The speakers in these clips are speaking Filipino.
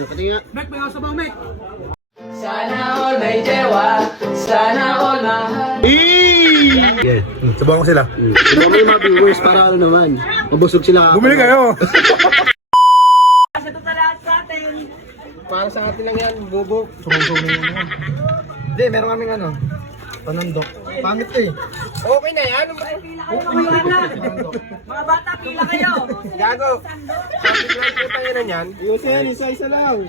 Pati nga. Mek, may sabaw, Mek. Sana all may jewa, sana all mahal. Yeah. Sabawan ko sila. Diba may mga viewers para ano naman. Mabusog sila. Bumili kayo! Para sa atin lang yan, bobo. Sumong-sumong yung mga. Hindi, meron kaming ano. Panandok. Pangit eh. Okay na yan. Mga bata, pila kayo. Gago. Sabi ko lang yung panginan yan. Yusin, isa-isa lang.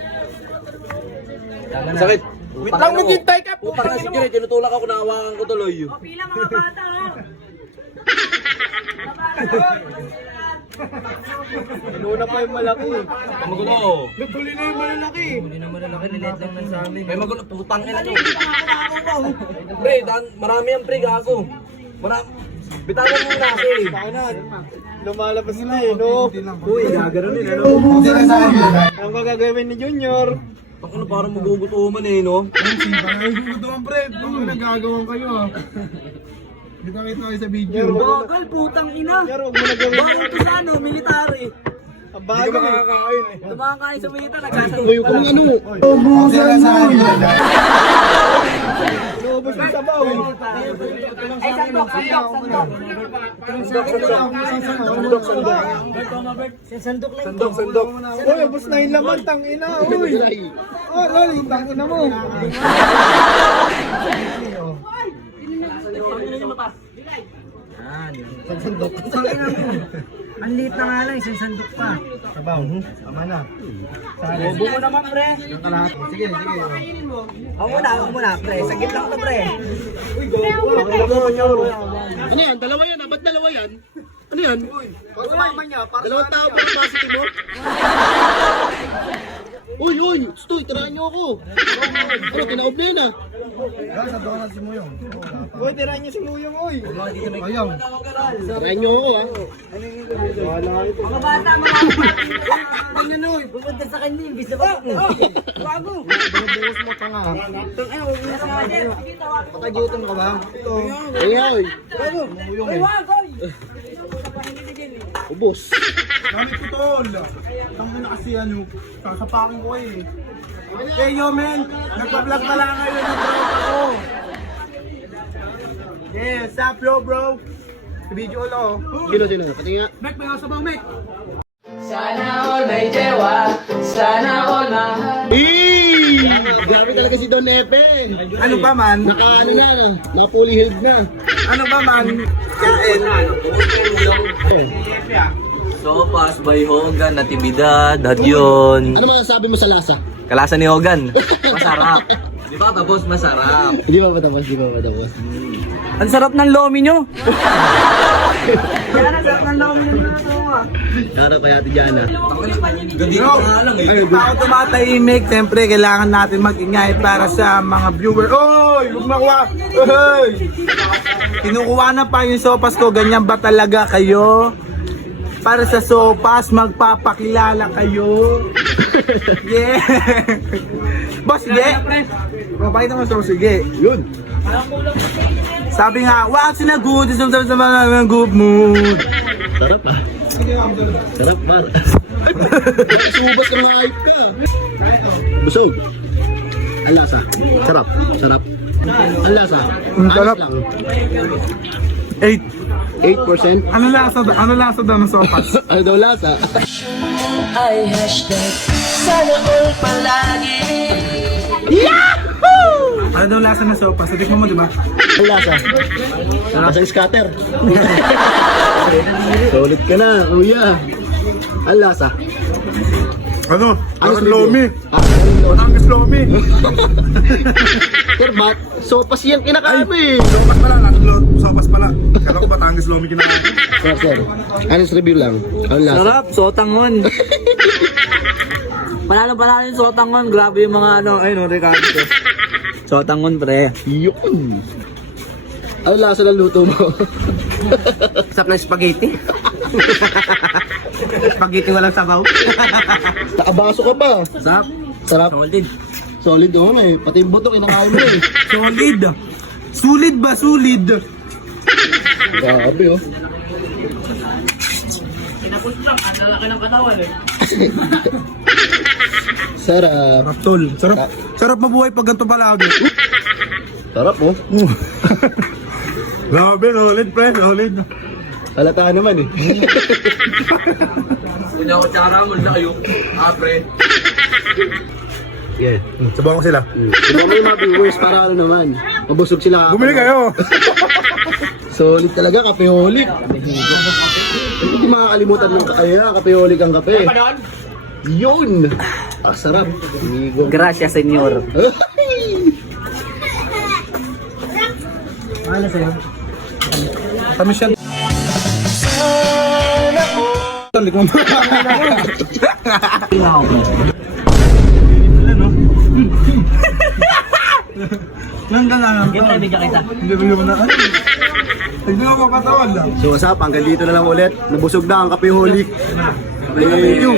Sakit. Wait lang, maghintay ka. Puta ka sige, tinutulak ako, nahawakan ko tuloy. O, pila mga bata, ha? Inuna pa yung malaki. Magulo. Nagtuli na yung malalaki. Hindi na malaki, nilit lang lang sa amin. May magulo, putang ina nyo. Pre, marami yan pre, gago. Bitawan mo na kasi. Lumalabas na eh, no? Uy, gagano'n din ano. Ang gagawin ni Junior. Ang ano, parang magugutuman eh, no? Ay, gugutuman pre. Ano nagagawan kayo ah? Kita-kita kayo sa video. Bagal, putang ina. Pero huwag mo na gawin. Bagal to sa ano, military. Ang bago eh. makakain eh. Tumakain sa militar, nagsasabi. Kayo kung ano. Ubusan mo! Inuubos yung sabaw. Ay, sandok, sandok, sandok. Sandok. Uy, ubos na yung laman, tangina. Uy. Oh, lol, tangina mo. Sandok. Ang liit na nga lang, isang sandok pa. Sabaw. Tama na. Bobo mo naman, pre. Yung kalahati. Sige. Ako muna, pre. Sagit lang to, pre. Ano yan? Dalawa yan. Ba't dalawa yan? Ano yan? Pagkakama niya, Dalawang tao pa ang pasok mo? Uy! Stoy, tirahan niyo ako! Ano, tinaob na yun ah! Sandok na si Muyong. Uy, tirahan niya si Muyong, uy. Ayang. Tirahan niyo ako ah! Mga bata, mga bata. Pupunta sa kanya, imbis na ba? Bago. Bubuhos mo pa nga. Pakagutom ka ba? Ito. Ay! Muyong eh. Ubos! Gamit ko tol. Tangin na kasi ano, sasapakin ko eh. Hey yo men, nagpa-vlog pala ngayon ng tropa ko. Yeah, what's up bro? Sa video ulo. Sino? Pati nga! Mek, may sabaw, Mek. Sana all may jewa, sana all mahal. Grabe talaga si Don Epen! Ano ba man? Naka-ano na, naka-fully healed na! Ano ba man? Kain. Sopas by Hogan, natibidad, hadyon. Ano masasabi mo sa lasa? Kalasa ni Hogan, masarap. Di ba tapos masarap? Hindi pa matapos. Ang sarap ng lomi nyo. Yan, ang sarap ng lawang nyo na ito, ha? Harap kaya ati Jana. Ganito nga lang eh. Ako tumatahimik, siyempre kailangan natin mag-ingay para sa mga viewer. Oy! Huwag makuha! Oy! Kinukuha na pa yung sopas ko, ganyan ba talaga kayo? Para sa sopas, magpapakilala kayo. Yeah! Boss, sige! Mapakita mo sa sige. Yun! Sabi nga, wag sinagot, isang sa mga good mood. Sarap ah! Sarap par! Nakasubas ka mga hype ka! Busog! Ang lasa? Sarap! Ang lasa? Sarap. Ayos lang. 8. 8%? Ano lasa daw ng sopas? Ano daw lasa? Ay hashtag, sana all palagi. Ano daw lasa ng sopas? Sabi mo di ba? Ang lasa? Lasang scatter! Solid ka na, kuya! Ang lasa? Ano? Ano lomi. Ah, Tangis lomi. Sir, ba't sopas yan kinakain Sopas pala, sopas pala. Kala ko ba tangis lomi kinakain? Sir. Honest review lang. Ang lasa? Sarap, sotangon. Panalo yung sotangon. Grabe yung mga ano, ayun, Ricardo. Sotangon, pre. Yun! Ang lasa ng luto mo? Sarap na spaghetti. Spaghetti walang sabaw. Nakabaso ka pa. Sarap. Sarap. Solid. Solid naman eh. Pati yung buto kinakain mo eh. Solid. Sulit ba? Sulit. Grabe oh. Pinapunta lang, ang lalaki ng katawan, eh. Sarap. Sarap tol. Sarap mabuhay pag ganito palagi. Sarap oh. Grabe, solid pre, solid. Halata naman eh. Kunya ko tsara mo na kayo. Pre. Yeah. Sabawan ko sila. Diba may mga viewers para ano naman. Mabusog sila. Bumili kayo. Solid talaga, kapeholik. Hindi makakalimutan ng kaya, kapeholik ang kape. Yun! Ah, sarap. Amigo. Gracias, senyor. Ano sa'yo? Kami siya. Talik mo. Yan ka na lang. Game na kita. Hindi ko na. Hindi ako katawan lang. So, what's up? Hanggang dito na lang ulit. Nabusog na ang kapeholik. Thank you.